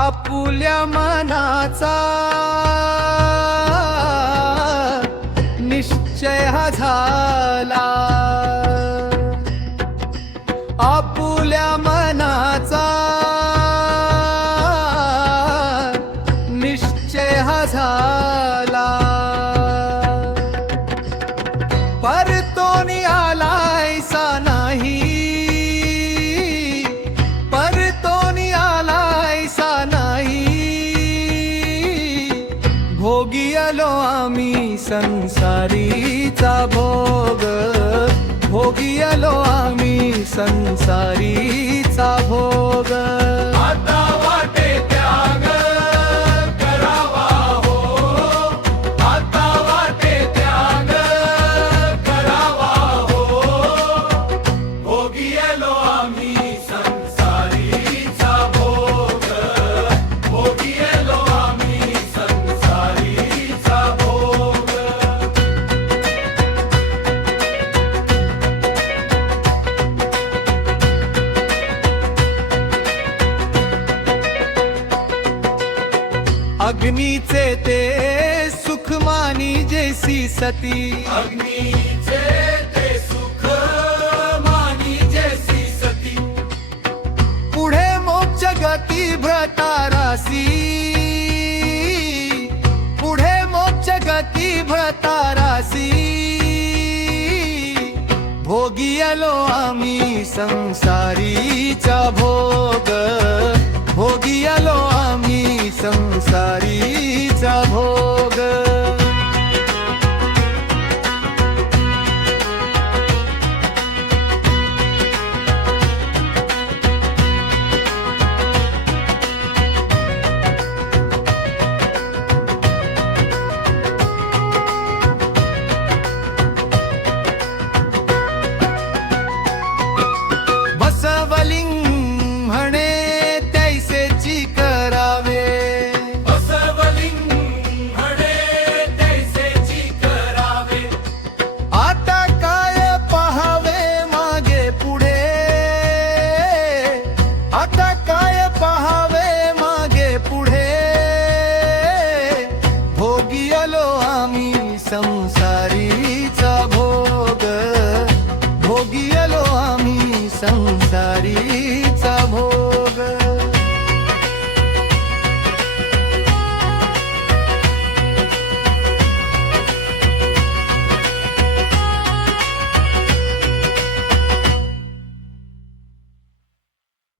आपुल्या मनाचा निश्चय हा झाला, आपुल्या मनाचा निश्चय हा झाला। परतोनी आलायसा नाही, परतोनी आलायसा नाही, भोगी आलो आम्ही संसारीचा भोग, भोगी आलो आम्ही संसारीचा भोग। आता वाटे त्याग करावा हो, आता वाटे त्याग करावा हो, भोगी आलो आम्ही संसारीचा भोग, भोगी आलो आम्ही संसारीचा भोग। अग्नीचे ते सुख मानी जैसी सती, अग्नीचे ते सुख मानी जैसी सती, पुढे मोक्ष गती भ्रतारासी, पुढे मोक्ष गती भ्रतारासी, भोगी आलो आम्ही संसारीचा भोग, भोगी आलो आम्ही संसारीचा भोग। बसवलिंग म्हणे तैसेची करावे, बसवलिंग म्हणे तैसेची करावे, आता काय पहावे मागे पुढे, आता काय पहावे मागे पुढे, भोगी आलो आम्ही संसारीचा भोग, भोगी आलो आम्ही संसारी